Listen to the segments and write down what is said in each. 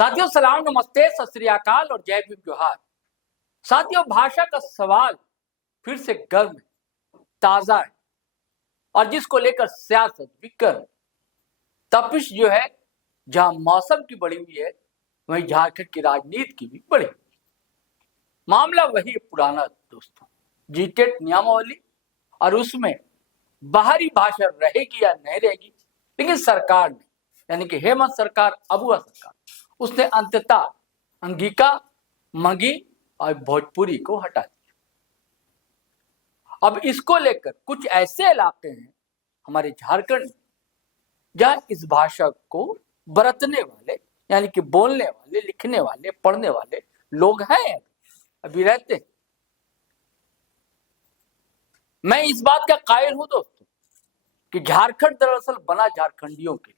साथियों सलाम, नमस्ते, सत श्री अकाल और जय भीम जोहार। साथियों, भाषा का सवाल फिर से गर्म है, ताजा है और जिसको लेकर सियासत विकर्म तपिश जो है, जहां मौसम की बढ़ी हुई है वहीं झारखंड की राजनीति की भी बढ़ी हुई है। मामला वही पुराना दोस्तों, जीटेट नियमावली और उसमें बाहरी भाषा रहेगी या नहीं रहेगी, लेकिन सरकार ने यानी कि हेमंत सरकार, अबुआ सरकार, उसने अंततः अंगिका, मगी और भोजपुरी को हटा दिया। अब इसको लेकर कुछ ऐसे इलाके हैं हमारे झारखंड में जहां इस भाषा को बरतने वाले यानी कि बोलने वाले, लिखने वाले, पढ़ने वाले लोग हैं, अभी रहते हैं। मैं इस बात का कायल हूं दोस्तों कि झारखंड दरअसल बना झारखंडियों के लिए,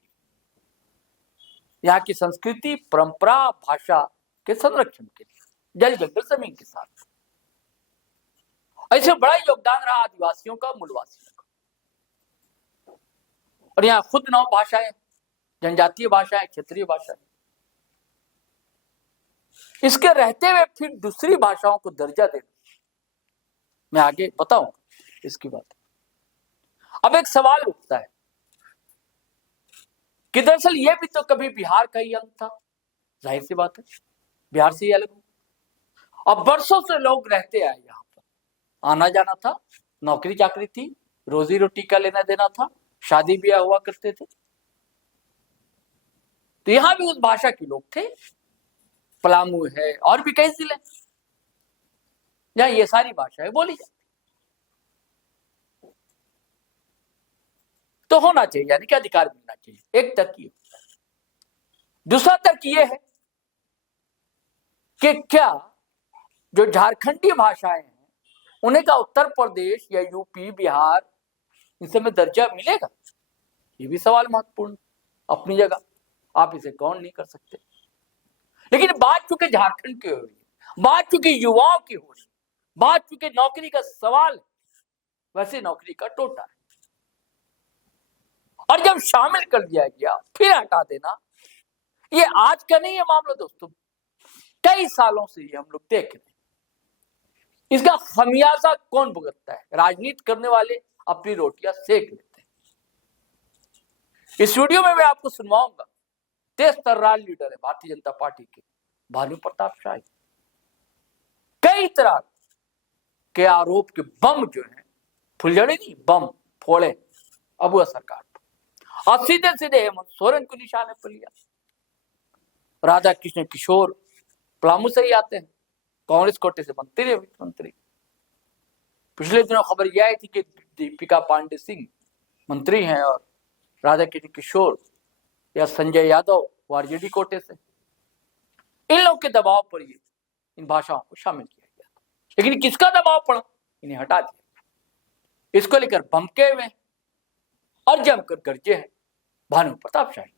यहाँ की संस्कृति, परंपरा, भाषा के संरक्षण के लिए, जल जंगल जमीन के साथ। ऐसे बड़ा योगदान रहा आदिवासियों का, मूलवासियों का। और यहाँ खुद 9 भाषाएं, जनजातीय भाषाएं, क्षेत्रीय भाषाएं। इसके रहते हुए फिर दूसरी भाषाओं को दर्जा देना, मैं आगे बताऊंगा इसकी बात। अब एक सवाल उठता है कि दरअसल यह भी तो कभी बिहार का ही अंग था। जाहिर सी बात है, बिहार से ही अलग हो। अब बरसों से लोग रहते आए, यहाँ पर आना जाना था, नौकरी चाकरी थी, रोजी रोटी का लेना देना था, शादी ब्याह हुआ करते थे, तो यहां भी उस भाषा के लोग थे। पलामू है और भी कई जिले जहां ये सारी भाषाएं बोली जाती। तो होना चाहिए, यानी कि अधिकार मिलना चाहिए। एक तर्क ये। दूसरा तर्क ये है कि क्या जो झारखंडी भाषाएं हैं उन्हें का उत्तर प्रदेश या यूपी, बिहार इन सब में दर्जा मिलेगा? ये भी सवाल महत्वपूर्ण अपनी जगह, आप इसे गौर नहीं कर सकते। लेकिन बात चूंकि झारखंड की हो रही है, बात चूंकि युवाओं की हो रही है, बात चूंकि नौकरी का सवाल है, वैसे नौकरी का टोटा है। और जब शामिल कर दिया गया फिर हटा देना, ये आज का नहीं है मामला दोस्तों, कई सालों से ये हम लोग देख रहे हैं। इसका खमियाजा कौन भुगतता है? राजनीति करने वाले अपनी रोटियां सेक लेते हैं। इस वीडियो में मैं आपको सुनवाऊंगा, तेज तर्रार लीडर है भारतीय जनता पार्टी के भानु प्रताप शाही, कई तरह के आरोप के बम जो है, फुलझड़ी नहीं, बम फोड़े अबुआ सरकार पर, और सीधे सीधे हेमंत सोरेन को निशाने पर लिया। राधा कृष्ण किशोर पलामू से ही आते हैं, कांग्रेस कोटे से बनते रहे वित्त मंत्री। पिछले दिनों खबर यह आई थी कि दीपिका पांडे सिंह मंत्री हैं और राधा कृष्ण किशोर या संजय यादव आरजेडी कोटे से। इन लोग के दबाव पर ये इन भाषाओं को शामिल किया गया था। लेकिन किसका दबाव पड़ा? इन्हें हटा दिया। इसको लेकर भमके हुए और जमकर गरजे हैं भानु प्रताप शाही।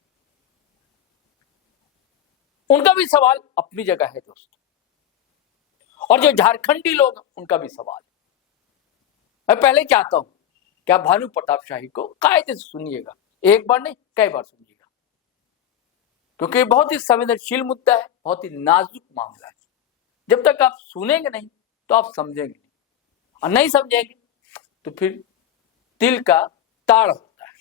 उनका भी सवाल अपनी जगह है दोस्तों, और जो झारखंडी लोग उनका भी सवाल है। मैं पहले चाहता हूं कि आप भानु प्रताप शाही को कायदे से सुनिएगा, एक बार नहीं कई बार सुनिएगा, क्योंकि बहुत ही संवेदनशील मुद्दा है, बहुत ही नाजुक मामला है। जब तक आप सुनेंगे नहीं तो आप समझेंगे नहीं, और नहीं समझेंगे तो फिर दिल का ताड़ होता है।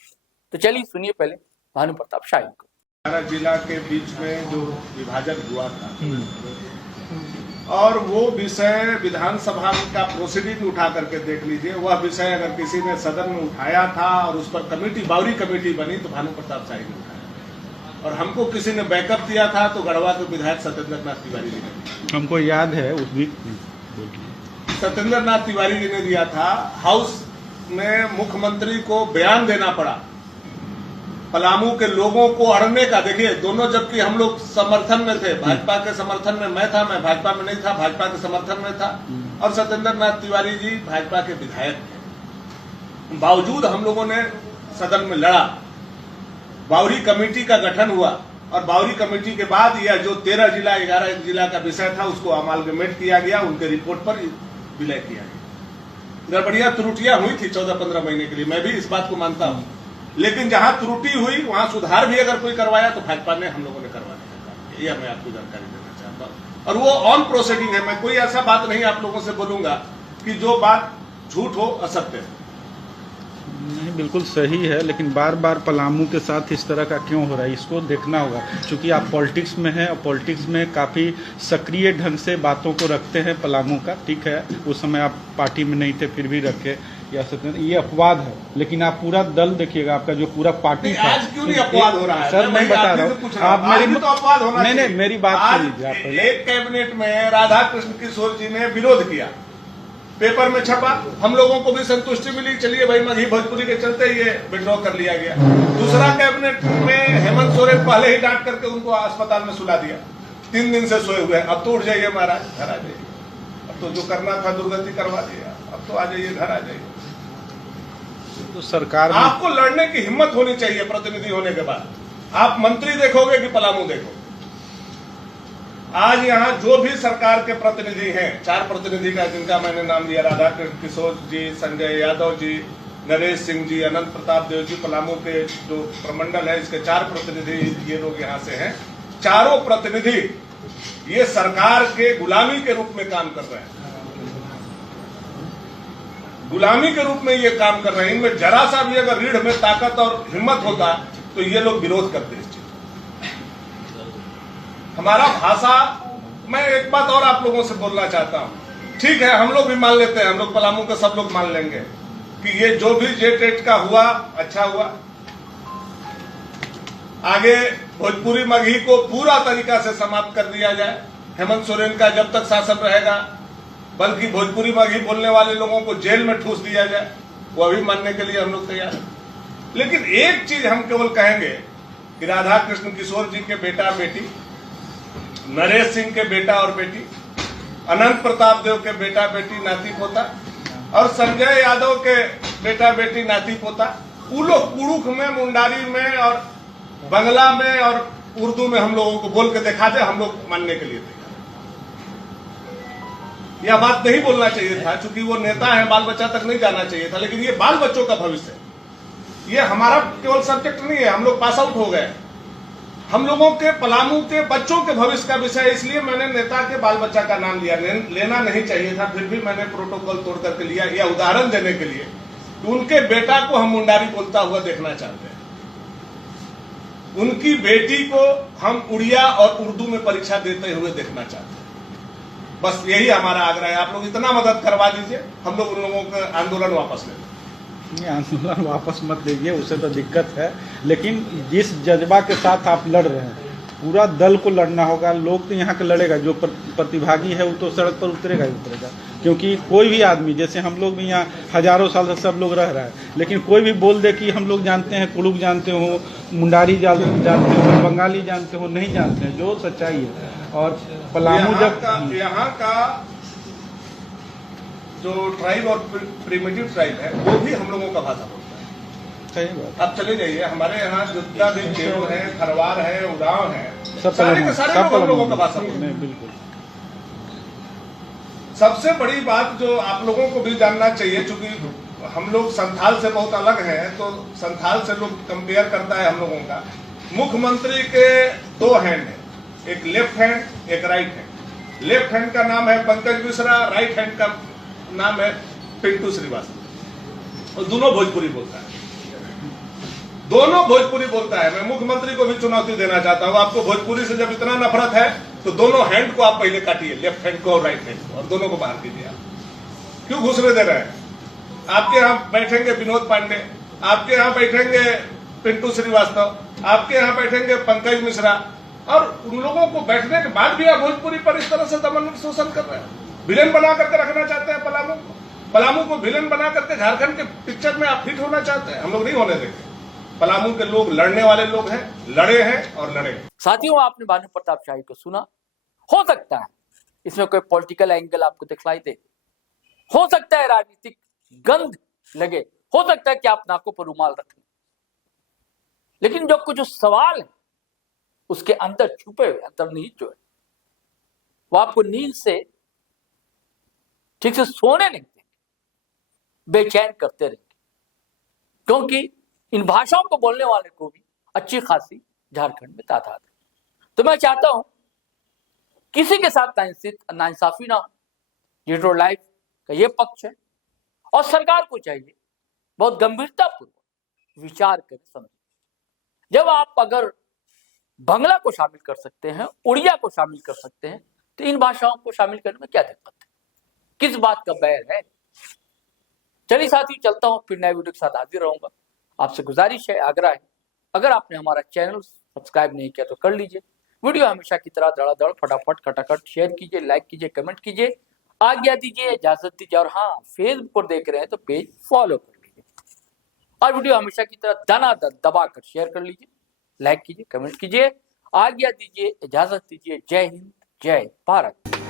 तो चलिए सुनिए पहले भानु प्रताप शाही को। 11 जिला के बीच में जो विभाजन हुआ था और वो विषय विधानसभा का प्रोसीडिंग उठा करके देख लीजिए। वह विषय अगर किसी ने सदन में उठाया था और उस पर कमेटी, बावरी कमेटी बनी, तो भानु प्रताप शाही ने उठाया। और हमको किसी ने बैकअप दिया था तो गढ़वा के विधायक सत्येंद्र नाथ तिवारी जी ने, हमको याद है उस दिन सत्येंद्र नाथ तिवारी जी ने दिया था। हाउस में मुख्यमंत्री को बयान देना पड़ा पलामू के लोगों को अड़ने का। देखिए, दोनों जबकि हम लोग समर्थन में थे, भाजपा के समर्थन में मैं था, मैं भाजपा में नहीं था, भाजपा के समर्थन में था, और सत्येंद्र नाथ तिवारी जी भाजपा के विधायक थे। बावजूद हम लोगों ने सदन में लड़ा, बावरी कमेटी का गठन हुआ, और बावरी कमेटी के बाद यह जो 13 जिला 11 जिला का विषय था उसको अमालगमेट किया गया, उनके रिपोर्ट पर विलय किया गया। गड़बड़ियां त्रुटियां हुई थी 14-15 महीने के लिए, मैं भी इस बात को मानता हूं, लेकिन जहां त्रुटि हुई वहां सुधार भी अगर कोई करवाया तो भाजपा ने, हम लोगों ने करवा दिया। यह मैं आपको जानकारी देना चाहता हूं। और वो ऑन प्रोसीडिंग है। मैं कोई ऐसा बात नहीं आप लोगों से बोलूंगा कि जो बात झूठ हो, असत्य है। नहीं, बिल्कुल सही है, लेकिन बार बार पलामू के साथ इस तरह का क्यों हो रहा है, इसको देखना होगा। क्योंकि आप पॉलिटिक्स में हैं और पॉलिटिक्स में काफ़ी सक्रिय ढंग से बातों को रखते हैं पलामू का। ठीक है, उस समय आप पार्टी में नहीं थे, फिर भी रखे या सकते, ये अपवाद है। लेकिन आप पूरा दल देखिएगा, आपका जो पूरा पार्टी था। आज क्यों नहीं अपवाद हो रहा है? सर मैं बता रहा हूँ, आप मेरी तो अपवाद होना नहीं, चाहिए। मेरी बात सुन लीजिए आप पहले। एक कैबिनेट में राधा कृष्ण किशोर जी ने विरोध किया, पेपर में छपा, हम लोगों को भी संतुष्टि मिली, चलिए भाई मगही भोजपुरी के चलते ये विड्रॉ कर लिया गया। दूसरा कैबिनेट में हेमंत सोरेन पहले ही डांट करके उनको अस्पताल में सुला दिया, 3 दिन से सोए हुए। अब तो उठ जाइए महाराज, घर आ जाइए। अब तो जो करना था दुर्गति करवा दिया, अब तो आ जाइए, घर आ जाइए। तो सरकार आपको लड़ने की हिम्मत होनी चाहिए प्रतिनिधि होने के बाद। आप मंत्री देखोगे कि पलामू देखोगे? आज यहाँ जो भी सरकार के प्रतिनिधि हैं, 4 प्रतिनिधि का जिनका मैंने नाम लिया, राधा कृष्ण किशोर जी, संजय यादव जी, नरेश सिंह जी, अनंत प्रताप देव जी, पलामू के जो प्रमंडल है इसके 4 प्रतिनिधि ये लोग यहाँ से हैं। चारों प्रतिनिधि ये सरकार के गुलामी के रूप में काम कर रहे हैं, गुलामी के रूप में ये काम कर रहे हैं। इनमें जरा सा भी अगर रीढ़ में ताकत और हिम्मत होता तो ये लोग विरोध करते इस चीज। हमारा भाषा, मैं एक बात और आप लोगों से बोलना चाहता हूं। ठीक है, हम लोग भी मान लेते हैं, हम लोग पलामू के सब लोग मान लेंगे कि ये जो भी जेटेट का हुआ अच्छा हुआ। आगे भोजपुरी मगही को पूरा तरीका से समाप्त कर दिया जाए। हेमंत सोरेन का जब तक शासन रहेगा, बल्कि भोजपुरी मगही बोलने वाले लोगों को जेल में ठूस दिया जाए, वो अभी मानने के लिए हम लोग तैयार हैं। लेकिन एक चीज हम केवल कहेंगे कि राधा कृष्ण किशोर जी के बेटा बेटी, नरेश सिंह के बेटा और बेटी, अनंत प्रताप देव के बेटा बेटी नाती पोता और संजय यादव के बेटा बेटी नाती पोता, वो लोग कुड़ुख में, मुंडारी में और बंगला में और उर्दू में हम लोगों को बोल के दिखा दे, हम लोग मानने के लिए तैयार। यह बात नहीं बोलना चाहिए था, क्योंकि वो नेता है, बाल बच्चा तक नहीं जाना चाहिए था। लेकिन ये बाल बच्चों का भविष्य है, ये हमारा केवल सब्जेक्ट नहीं है। हम लोग पास आउट हो गए, हम लोगों के पलामू के बच्चों के भविष्य का विषय। इसलिए मैंने नेता के बाल बच्चा का नाम लिया, लेना नहीं चाहिए था, फिर भी मैंने प्रोटोकॉल तोड़ करके लिया। यह उदाहरण देने के लिए कि उनके बेटा को हम मुंडारी बोलता हुआ देखना चाहते हैं, उनकी बेटी को हम उड़िया और उर्दू में परीक्षा देते हुए देखना चाहते हैं। बस यही हमारा आग्रह है। आप लोग इतना मदद करवा दीजिए, हम लोग उन लोगों का आंदोलन वापस ले लें। नहीं, आंदोलन वापस मत लीजिए, उससे तो दिक्कत है। लेकिन जिस जज्बा के साथ आप लड़ रहे हैं, पूरा दल को लड़ना होगा। लोग तो यहाँ के लड़ेगा, जो प्रतिभागी है वो तो सड़क पर उतरेगा ही उतरेगा। क्योंकि कोई भी आदमी, जैसे हम लोग भी यहाँ हजारों साल से सब लोग रह रहा है, लेकिन कोई भी बोल दे कि हम लोग जानते हैं, कुड़ुक जानते हो, मुंडारी जानते हो, बंगाली जानते हो, नहीं जानते हैं, जो सच्चाई है। और पलामू जब यहाँ का जो ट्राइब और प्रिमिटिव ट्राइब है, वो भी हम लोगों का भाषा बोलता है। सही बात। अब चले जाइए, हमारे यहाँ जितना भी केरो है, खरवार है, उरांव है, सब सारे के सारे लोग हम लोगों का भाषा बोलते हैं। बिल्कुल। सबसे बड़ी बात जो आप लोगों को भी जानना चाहिए, क्योंकि हम लोग संथाल से बहुत अलग हैं, तो संथाल से लोग कंपेयर करता है हम लोगों का। मुख्यमंत्री के 2 हैंड है, एक लेफ्ट हैंड, एक राइट हैंड। लेफ्ट हैंड का नाम है पंकज मिश्रा, राइट हैंड का नाम है पिंटू श्रीवास्तव, और दोनों भोजपुरी बोलता है, दोनों भोजपुरी बोलता है। मैं मुख्यमंत्री को भी चुनौती देना चाहता हूं, आपको भोजपुरी से जब इतना नफरत है तो दोनों हैंड को आप पहले काटिए, लेफ्ट हैंड को और राइट हैंड को, और दोनों को बाहर कीजिए। आप क्यों घुसने दे रहे हैं? आपके यहाँ बैठेंगे विनोद पांडे, आपके यहाँ बैठेंगे पिंटू श्रीवास्तव, आपके यहाँ बैठेंगे पंकज मिश्रा, और उन लोगों को बैठने के बाद भी आप भोजपुरी पर इस तरह से दमन शोषण कर रहे हैं। विलेन बना करके रखना चाहते हैं पलामू को, पलामू को विलेन बना करके झारखंड के पिक्चर में आप फिट होना चाहते हैं। हम लोग नहीं होने देंगे। पलामू के लोग लड़ने वाले लोग हैं, लड़े हैं और लड़ेंगे। साथियों, आपने भानु प्रताप शाही को सुना। हो सकता है इसमें कोई पॉलिटिकल एंगल आपको दिखलाई दे, हो सकता है राजनीतिक गंध लगे, हो सकता है कि आप नाकों पर रुमाल रखें, लेकिन जो कुछ सवाल है उसके अंदर छुपे हुए, अंतर्निहित जो है, वो आपको नींद से ठीक से सोने नहीं देंगे, बेचैन करते रहेंगे। क्योंकि इन भाषाओं को बोलने वाले को भी अच्छी खासी झारखंड में तादाद है। तो मैं चाहता हूं किसी के साथ नाइंसाफी ना हो। न्यूट्रल लाइफ का ये पक्ष है और सरकार को चाहिए बहुत गंभीरतापूर्वक विचार कर समझे। जब आप अगर बंगला को शामिल कर सकते हैं, उड़िया को शामिल कर सकते हैं, तो इन भाषाओं को शामिल करने में क्या दिक्कत है? किस बात का बैर है? चलिए साथियों, चलता हूं, फिर नए वीडियो के साथ हाजिर रहूंगा। आपसे गुजारिश है, आग्रह है, अगर आपने हमारा चैनल सब्सक्राइब नहीं किया तो कर लीजिए। वीडियो हमेशा की तरह धड़ाधड़ फटाफट खटाखट शेयर कीजिए, लाइक कीजिए, कमेंट कीजिए, आज्ञा दीजिए, इजाजत दीजिए। और हाँ, फेसबुक पर देख रहे हैं तो पेज फॉलो कर लीजिए और वीडियो हमेशा की तरह दनादन दबा कर शेयर कर लीजिए, लाइक कीजिए, कमेंट कीजिए, आज्ञा दीजिए, इजाजत दीजिए। जय हिंद, जय भारत।